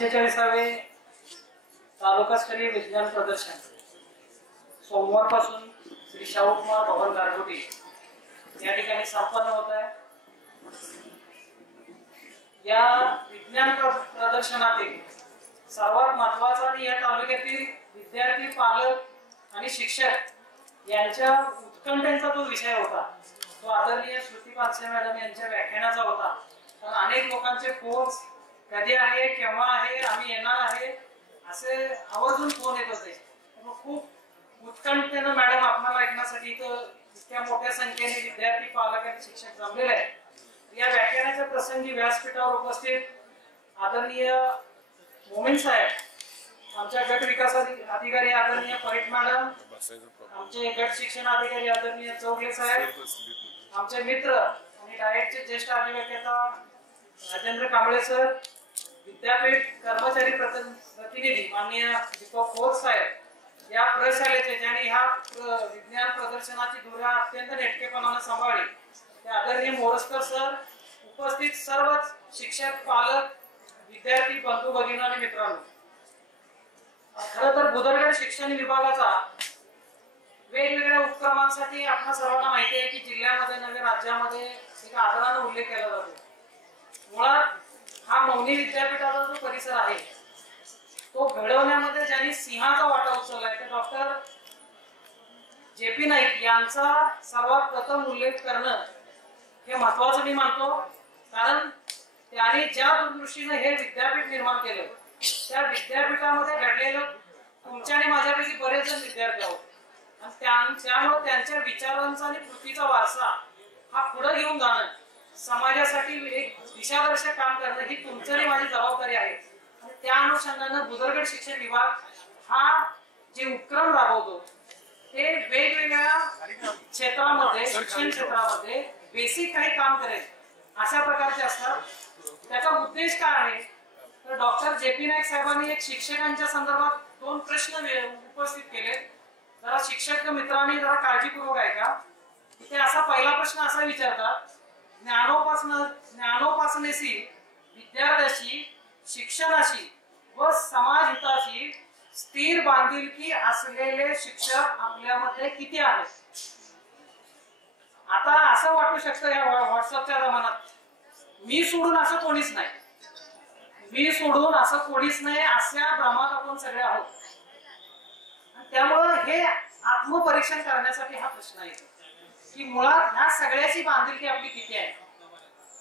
45वे तालुकास्तरीय विज्ञान प्रदर्शन सोमवारपासून श्री शाहूकुमार भवन गारगोटी या ठिकाणी संपन्न होत आहे। या विज्ञान प्रदर्शनातील सर्वात महत्त्वाचा आणि या तालुक्यातील विद्यार्थी, पालक आणि शिक्षक यांच्या उत्कंठेचा जो विषय होता तो आदरणीय श्रुती पानसे मॅडम यांच्या व्याख्यानाचा होता। पण अनेक लोकांचे फोन्स कधी आहे, केव्हा आहे, आम्ही येणार आहे असे आवर्जून फोन येत होते। खूप उत्कंठेने मॅडम आपल्याला ऐकण्यासाठी इतक्या मोठ्या संख्येने विद्यार्थी, पालक आणि शिक्षक जमलेले आहेत। या व्याख्यानाच्या प्रसंगी व्यासपीठावर उपस्थित आदरणीय मोमीन साहेब, आमच्या गट विकास अधिकारी आदरणीय परीट मॅडम, आमचे गट शिक्षण अधिकारी आदरणीय चौगले साहेब, आमचे मित्र आणि डायरेक्टचे ज्येष्ठ अभिव्यक्ता राजेंद्र कांबळे सर, विद्यापीठ कर्मचारी प्रतिनिधी माननीय दीपक खोत साहेब, या प्रशालेचे ज्यांनी ह्या विज्ञान प्रदर्शनाची धुरा अत्यंत नेटकेपणाने सांभाळली ते आदरणीय मोरस्कर सर, उपस्थित सर्वच शिक्षक, पालक, विद्यार्थी बंधू भगिनी आणि मित्रांनो, खरं तर बुदरगड शिक्षण विभागाचा वेगवेगळ्या उपक्रमांसाठी आपल्या सर्वांना माहिती आहे की जिल्ह्यामध्ये नव्हे राज्यामध्ये एक आदराने उल्लेख केला जातो। मुळात हा मौनी विद्यापीठाचा जो परिसर आहे तो घडवण्यामध्ये ज्यांनी सिंहाचा वाटा उचललाय ते डॉक्टर JP नाईक यांचा सर्वात प्रथम उल्लेख करणं हे महत्वाचं मी मानतो। कारण त्यांनी ज्या दृष्टीने हे विद्यापीठ निर्माण केलं त्या विद्यापीठामध्ये घडलेलं तुमच्या आणि माझ्यापैकी बरेच जण विद्यार्थी आहोत आणि त्यामुळे त्यांच्या विचारांचा आणि कृतीचा वारसा हा पुढे घेऊन जाणं, समाजासाठी एक दिशादर्शक काम करणं ही तुमची आणि माझी जबाबदारी आहे। आणि त्या अनुषंगाने बुदरगड शिक्षण विभाग हा जे उपक्रम राबवतो ते वेगवेगळ्या क्षेत्रामध्ये, शिक्षण क्षेत्रामध्ये बेसिक काही काम करेल अशा प्रकारचे असतात। त्याचा उद्देश काय आहे तर डॉक्टर JP नाईक साहेबांनी एक शिक्षकांच्या संदर्भात 2 प्रश्न उपस्थित केले। जरा शिक्षक मित्रांनी जरा काळजीपूर्वक ऐका। इथे असा पहिला प्रश्न असा विचारतात, ज्ञानोपासनेशी, विद्यार्थ्याशी, शिक्षणाशी व समाजहिताशी स्थिर बांधिलकी असलेले शिक्षक आपल्यामध्ये किती आहेत? आता असं वाटू शकतं या व्हॉट्सअपच्या जमान्यात मी सोडून असं कोणीच नाही, मी सोडून असं कोणीच नाही अशा भ्रमात आपण सगळे आहोत। त्यामुळे हे आत्मपरीक्षण करण्यासाठी हा प्रश्न आहे की मुळात ह्या सगळ्याची बांधिलकी आपली किती आहे।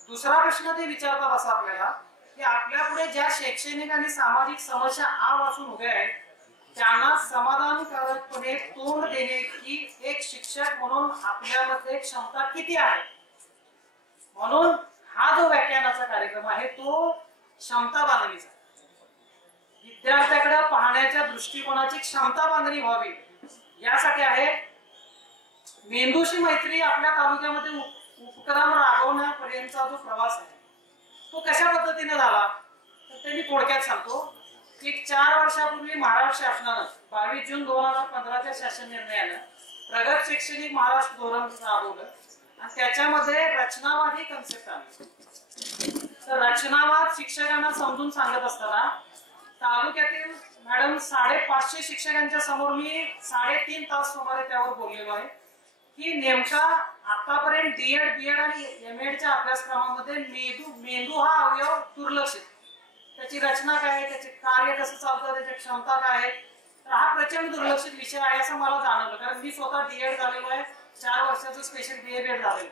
दुसरा प्रश्न ते विचारतात असा आपल्याला की आपल्या पुढे ज्या शैक्षणिक आणि सामाजिक समस्या वाचून उभ्या आहेत त्यांना समाधानकारकपणे तोंड देण्याची एक शिक्षक म्हणून आपल्यामध्ये क्षमता किती आहे। म्हणून हा जो व्याख्यानाचा कार्यक्रम आहे तो क्षमता बांधणीचा, विद्यार्थ्याकडे पाहण्याच्या दृष्टिकोनाची क्षमता बांधणी व्हावी यासाठी आहे। मेंदूशी मैत्री आपल्या तालुक्यामध्ये उपक्रम राबवण्यापर्यंतचा जो प्रवास आहे तो कशा पद्धतीने झाला तर ते मी थोडक्यात सांगतो की 4 वर्षापूर्वी महाराष्ट्र शासनानं 22 जून 2015च्या शासन निर्णयानं प्रगत शैक्षणिक महाराष्ट्र धोरण राबवलं आणि त्याच्यामध्ये रचनावादी कन्सेप्ट आली। तर रचनावाद शिक्षकांना समजून सांगत असताना तालुक्यातील मॅडम 550 शिक्षकांच्या समोर मी 3.5 तास सुमारे त्यावर बोललेलो आहे की नेमका आतापर्यंत D.Ed. आणि M.Ed.च्या अभ्यासक्रमामध्ये मेंदू हा अवयव दुर्लक्षित, त्याची रचना काय आहे, त्याचे कार्य कसं चालतं, त्याची क्षमता काय आहे, तर हा प्रचंड दुर्लक्षित विषय आहे असं मला जाणवलं। कारण मी स्वतः D.Ed. झालेलो आहे, 4 वर्षाचं स्पेशल B.Ed. झालेलं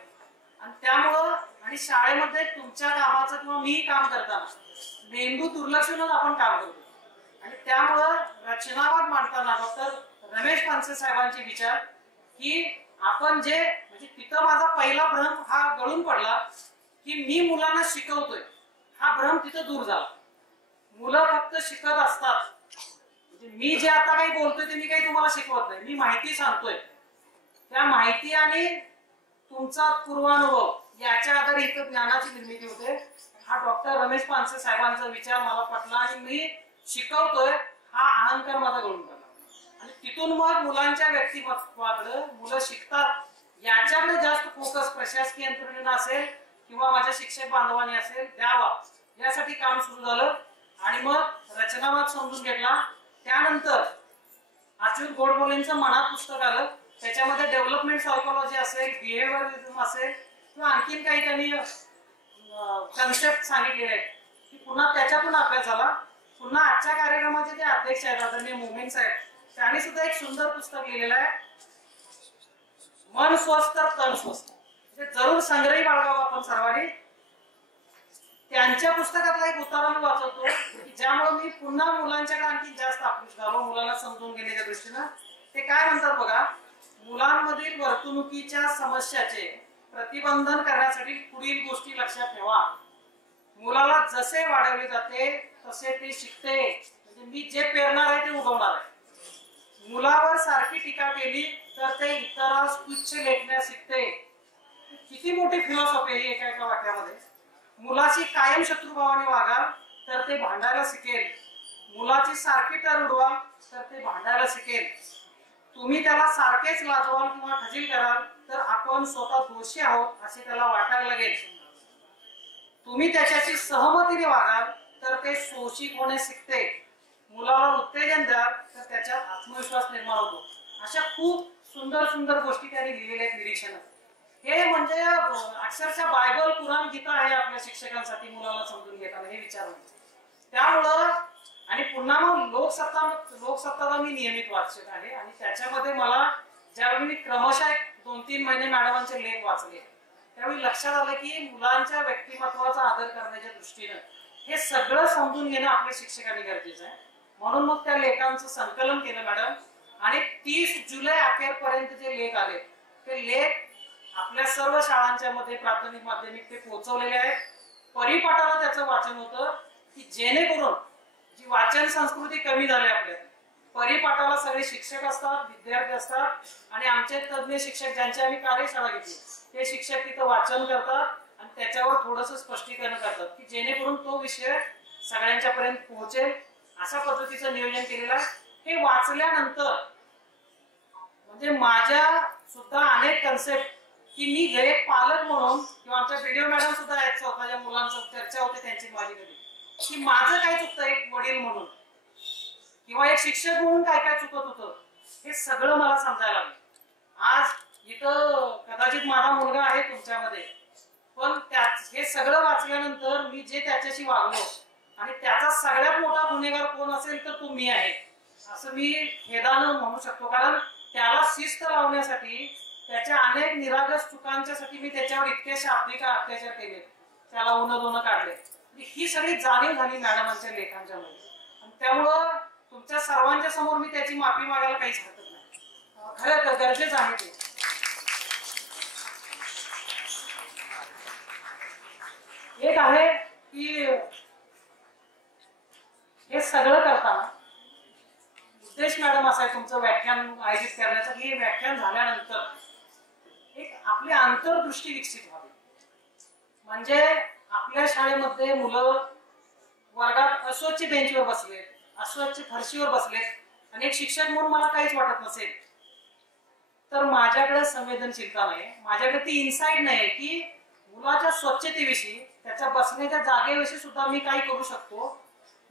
आणि त्यामुळं आणि शाळेमध्ये तुमच्या कामाचं किंवा मी काम करताना मेंदू दुर्लक्षूनच आपण काम करतो आणि त्यामुळं रचनावाद मांडताना डॉक्टर रमेश पानसे साहेबांचे विचार की आपण जे म्हणजे तिथं माझा पहिला भ्रम हा गळून पडला की मी मुलांना शिकवतोय हा भ्रम तिथं दूर झाला। मुलं फक्त शिकत असतात, म्हणजे मी जे आता काही बोलतोय ते मी काही तुम्हाला शिकवत नाही, मी माहिती सांगतोय, त्या माहिती आणि तुमचा पूर्वानुभव याच्या आधारे इथं ज्ञानाची निर्मिती होते। हा डॉक्टर रमेश पानसे साहेबांचा विचार मला पटला आणि मी शिकवतोय हा अहंकार माझा गळून पडला आणि तिथून मग मुलांच्या व्यक्तिमत्वाकडे, मुलं शिकतात याच्याकडे जास्त फोकस प्रशासकीय यंत्रणेनं असेल किंवा माझ्या शिक्षक बांधवांनी असेल द्यावा यासाठी काम सुरू झालं आणि मग रचनावाद समजून घेतला. त्यानंतर अच्युत गोडबोलेंचं मनात पुस्तक आलं. त्याच्यामध्ये डेव्हलपमेंट सायकोलॉजी असेल, बिहेवियरिझम असेल किंवा आणखीन काही त्यांनी कन्सेप्ट सांगितलेले आहेत की पुन्हा त्याच्यातून अभ्यास झाला. पुन्हा आजच्या कार्यक्रमाचे जे अध्यक्ष आहेत आदरणीय मोमीन साहेब, त्यांनी सुद्धा एक सुंदर पुस्तक लिहिलेलं आहे, मन स्वस्थ तन स्वस्थ. जरूर संग्रही बाळगावं आपण सर्वांनी. त्यांच्या पुस्तकातला एक उतारा मी वाचवतो ज्यामुळे मी पुन्हा मुलांच्याकडे आणखी जास्त आकृष्ट झालो मुलांना समजून घेण्याच्या दृष्टीनं. ते काय म्हणतात बघा, मुलांमधील वर्तणुकीच्या समस्याचे प्रतिबंधन करण्यासाठी पुढील गोष्टी लक्षात ठेवा. मुलाला जसे वाढवले जाते तसे ते शिकते. म्हणजे मी जे पेरणार आहे ते उगवणार आहे. मुलावर सारखी टीका केली तर ते इतरांस तुच्छ लेखण्यास शिकते. किती मोठी फिलॉसॉफी आहे एका एका वाक्यामध्ये. मुलाची कायम शत्रुभावाने वागाल तर ते भांडायला शिकेल. मुलाची सारखी टर उडवाल तर ते भांडायला शिकेल. तुम्ही त्याला सारखेच लाजवाल किंवा खजील कराल तर आपण स्वतः दोषी आहोत असे त्याला वाटायला लागेल. तुम्ही त्याच्याशी सहमतीने वागाल तर ते शोषित होणे शिकते. मुलाला उत्तेजन द्याल तर त्याच्यात आत्मविश्वास निर्माण होतो. अशा खूप सुंदर सुंदर गोष्टी त्यांनी लिहिलेल्या आहेत निरीक्षण. हे म्हणजे अक्षरशः बायबल, कुराण, गीता आहे आपल्या शिक्षकांसाठी मुलाला समजून घेताना हे विचार. त्यामुळं आणि पुन्हा मग लोकसत्ताला मी नियमित वाचत आहे आणि त्याच्यामध्ये मला ज्यावेळी मी क्रमशः 2-3 महिने मॅडमांचे लेख वाचले त्यावेळी लक्षात आलं की मुलांच्या व्यक्तिमत्वाचा आदर करण्याच्या दृष्टीनं हे सगळं समजून घेणं आपल्या शिक्षकांनी गरजेचं आहे. म्हणून मग त्या लेखांचं संकलन केलं मॅडम आणि 30 जुलै अखेरपर्यंत जे लेख आले ते लेख आपल्या सर्व शाळांच्या मध्ये प्राथमिक माध्यमिक ते पोहोचवलेले आहेत. परिपाठाला त्याचं वाचन होतं की जेणेकरून जी वाचन संस्कृती कमी झाली आपल्यात. परिपाठाला सगळे शिक्षक असतात, विद्यार्थी असतात आणि आमचे तज्ञ शिक्षक ज्यांची आम्ही कार्यशाळा घेतली ते शिक्षक तिथं वाचन करतात आणि त्याच्यावर थोडंसं स्पष्टीकरण करतात की जेणेकरून तो विषय सगळ्यांच्या पर्यंत पोहोचेल. अशा पद्धतीचं नियोजन केलेलं आहे. हे वाचल्यानंतर म्हणजे माझ्या सुद्धा अनेक कन्सेप्ट की मी एक पालक म्हणून किंवा आमच्या व्हिडिओ मॅडम सुद्धा आहेत स्वतःच्या मुलांचं चर्चा होते त्यांची माझी कधी की माझं काय चुकतं एक वडील म्हणून किंवा एक शिक्षक म्हणून काय काय चुकत होतं हे सगळं मला समजायला लागलं. आज इथं कदाचित माझा मुलगा आहे तुमच्यामध्ये पण हे सगळं वाचल्यानंतर मी जे त्याच्याशी वागलो आणि त्याचा सगळ्यात मोठा गुन्हेगार कोण असेल तर तो मी आहे असं मी खेदानं म्हणू शकतो. कारण त्याला शिस्त लावण्यासाठी त्याच्या अनेक निरागस चुकांच्यासाठी मी त्याच्यावर इतके शाब्दिक अत्याचार केले, त्याला उन्ह काढले. ही सगळी जाणीव झाली मॅडमांच्या लेखांच्या मध्ये. त्यामुळं तुमच्या सर्वांच्या समोर मी त्याची माफी मागायला काहीच हरकत नाही. खरं गरजेचं आहे ते. एक आहे की हे सगळं करताना उद्देश मॅडम असा आहे तुमचं व्याख्यान आयोजित करण्याचा. हे व्याख्यान झाल्यानंतर एक आपली अंतर्दृष्टी विकसित व्हावी. म्हणजे आपल्या शाळेमध्ये मुलं वर्गात अस्वच्छ बेंचवर बसले, अस्वच्छ फरशीवर बसले आणि एक शिक्षक म्हणून मला काहीच वाटत नसेल तर माझ्याकडे संवेदनशीलता नाही, माझ्याकडे ती इन्साइट नाही की मुलाच्या स्वच्छतेविषयी त्याच्या बसण्याच्या जागेविषयी सुद्धा मी काही करू शकतो.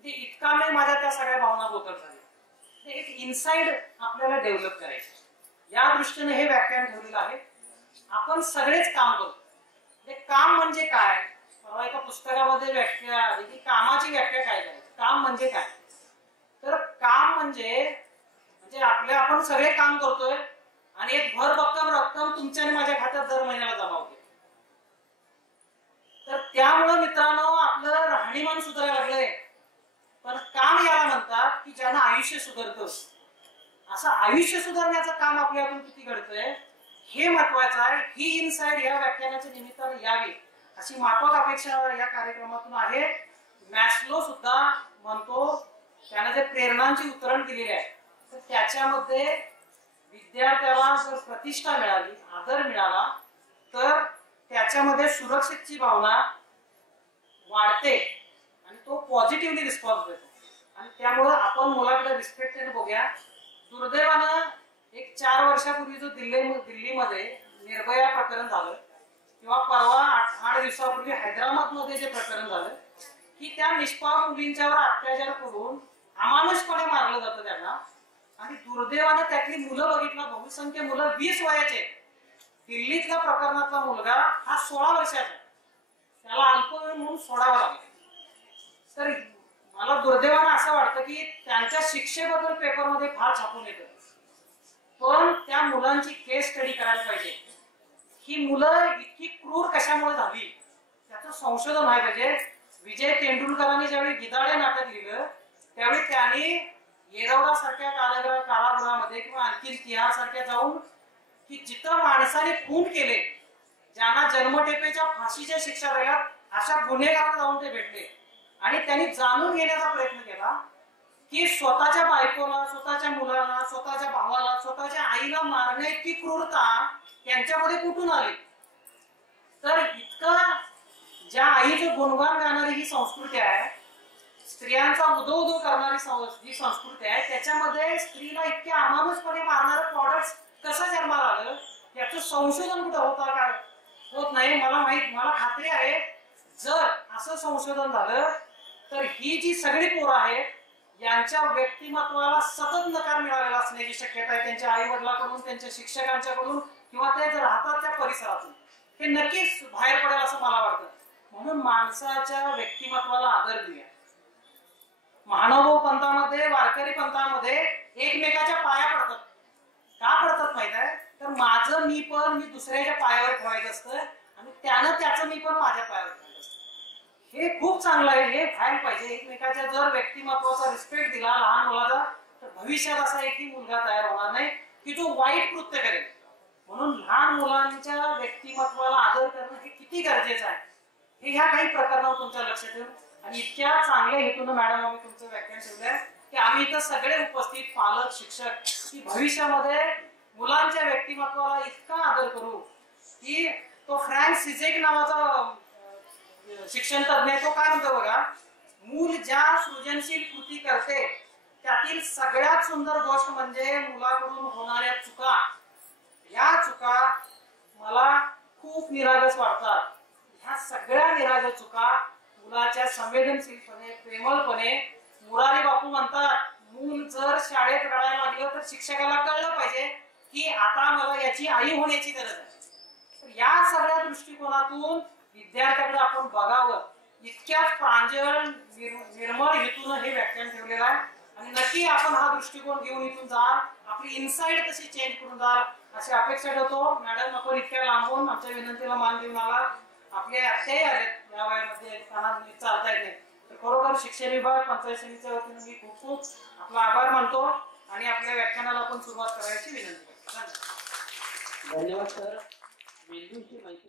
इतका मी माझ्या त्या सगळ्या भावना गोचर झाल्या. एक इन्साइड आपल्याला डेव्हलप करायचं या दृष्टीने हे व्याख्यान ठेवलेलं आहे. आपण सगळेच काम करतो. काम म्हणजे काय, परवा एका पुस्तकामध्ये व्याख्या आली की कामाची व्याख्या काय करायची. काम म्हणजे काय, तर काम म्हणजे आपण सगळे काम करतोय आणि एक भरभक्कम रक्कम तुमच्या आणि माझ्या खात्यात दर महिन्याला जमा होते. तर त्यामुळे मित्रांनो आपलं राहणीमान सुधारायला लागलंय. पण काम याला म्हणतात की ज्यांना आयुष्य सुधारतं. असं आयुष्य सुधारण्याचं काम आपल्या हातून किती घडतंय हे महत्वाचं आहे. ही इनसाइड या व्याख्यानाच्या निमित्ताने यावी अशी माफक अपेक्षा या कार्यक्रमातून आहे. मॅस्लो सुद्धा म्हणतो, त्याने जे प्रेरणांची उतरण दिलेली आहे तर त्याच्यामध्ये विद्यार्थ्याला जर प्रतिष्ठा मिळाली, आदर मिळाला तर त्याच्यामध्ये सुरक्षितची भावना वाढते आणि तो पॉझिटिव्हली रिस्पॉन्स देतो. आणि त्यामुळं आपण मुलाकडे रिस्पेक्टेड बघूया. दुर्दैवानं एक 4 वर्षापूर्वी जो दिल्लीमध्ये निर्भया प्रकरण झालं किंवा परवा 8 दिवसापूर्वी हैदराबाद मध्ये जे प्रकरण झालं की त्या निष्पाप मुलींच्यावर अत्याचार करून अमानुषपणे मारलं जातं त्यांना. आणि दुर्दैवाने त्यातली मुलं बघितलं, बहुसंख्य मुलं 20 वयाचे. दिल्लीतल्या प्रकरणातला मुलगा हा 16 वर्षाचा, त्याला अल्पवयीन म्हणून सोडावा लागला. तर मला दुर्दैवाने असं वाटतं की त्यांच्या शिक्षेबद्दल पेपरमध्ये फार छापून येतं, पण त्या मुलांची केस स्टडी करायला पाहिजे. ही मुलं इतकी क्रूर कशामुळे झाली त्याचं संशोधन व्हायला पाहिजे. विजय तेंडुलकरांनी ज्यावेळी गिधाडे नाटक लिहिलं त्यावेळी त्यांनी येरवडा सारख्या कारागृहामध्ये किंवा आणखी तिहार सारख्या जाऊन की जिथं माणसाने खून केले, ज्यांना जन्मठेपेच्या फाशीच्या शिक्षा दिल्या, अशा गुन्हेगारांना जाऊन ते भेटले आणि त्यांनी जाणून घेण्याचा प्रयत्न केला की स्वतःच्या बायकोला, स्वतःच्या मुलाला, स्वतःच्या भावाला, स्वतःच्या आईला मारण्याची क्रूरता यांच्यामध्ये कुठून आली. तर इतकं ज्या आईचं गुणगान गाणारी ही संस्कृती आहे, स्त्रियांचा उदो करणारी जी संस्कृती आहे, त्याच्यामध्ये स्त्रीला इतके अमानुषपणे मारणारं प्रॉडक्ट कसं जन्माला आलं याचं संशोधन कुठं होत नाही. मला खात्री आहे जर असं संशोधन झालं तर ही जी सगळी पोरं आहेत यांच्या व्यक्तिमत्वाला सतत नकार मिळालेला असण्याची शक्यता आहे, त्यांच्या आई वडिलांकडून, त्यांच्या शिक्षकांच्याकडून किंवा ते जर राहतात त्या परिसरातून हे नक्कीच बाहेर पडेल असं मला वाटतं. म्हणून माणसाच्या व्यक्तिमत्वाला आदर देऊया. महानुभाव पंथामध्ये, वारकरी पंथामध्ये एकमेकाच्या पाया पडतात. का पडतात माहित आहे? तर माझं मी पण मी दुसऱ्याच्या पायावर ठेवायचं असतं आणि त्यानं त्याचं मी पण माझ्या पायावर ठेवायचं असतं. हे खूप चांगलं आहे, हे व्हायला पाहिजे. एकमेकाच्या जर व्यक्तिमत्वाचा रिस्पेक्ट दिला लहान मुलाचा तर भविष्यात असा एकही मुलगा तयार होणार नाही की जो वाईट कृत्य करेल. म्हणून लहान मुलांच्या व्यक्तिमत्वाला आदर करणं हे किती गरजेचं आहे हे ह्या काही प्रकरणावर तुमच्या लक्षात येईल. आणि इतक्या चांगल्या हेतून मॅडम आम्ही तुमचं व्याख्यान ठेवलंय की आम्ही इथं सगळे उपस्थित पालक, शिक्षक की भविष्यामध्ये मुलांच्या व्यक्तिमत्वाला इतका आदर करू की तो फ्रँक सिजेक नावाचा शिक्षण तज्ञ आहे, तो काय म्हणतो बघा, मूल ज्या सृजनशील कृती करते त्यातील सगळ्यात सुंदर गोष्ट म्हणजे मुलाकडून होणाऱ्या चुका. या चुका मला खूप निरागस वाटतात. ह्या सगळ्या निरागस चुका मुलाच्या संवेदनशीलपणे, प्रेमळपणे, मुरारी बापू म्हणतात मूल जर शाळेत रडायला लागलं तर शिक्षकाला कळलं पाहिजे की आता मला याची आई होण्याची गरज आहे. तर या सगळ्या दृष्टिकोनातून विद्यार्थ्याकडे आपण बघावं, इतक्याच प्रांजळ निर्मळ हेतून हे व्याख्यान ठेवलेलं आहे. आणि नक्की आपण हा दृष्टिकोन घेऊन इथून जाल, आपली इनसाइड कशी चेंज करून जाल अशी अपेक्षा ठेवतो. मॅडम आपण इतक्या लांबून आमच्या विनंतीला मान देऊन आला, आपले अध्यय आहेत या वयामध्ये कानात चालता येत नाही. तर खरोखर शिक्षण विभाग, पंचायत समितीच्या वतीने मी खूप खूप आपला आभार मानतो आणि आपल्या व्याख्यानाला आपण सुरुवात करायची विनंती करतो. धन्यवाद सर. मेंदूची माहिती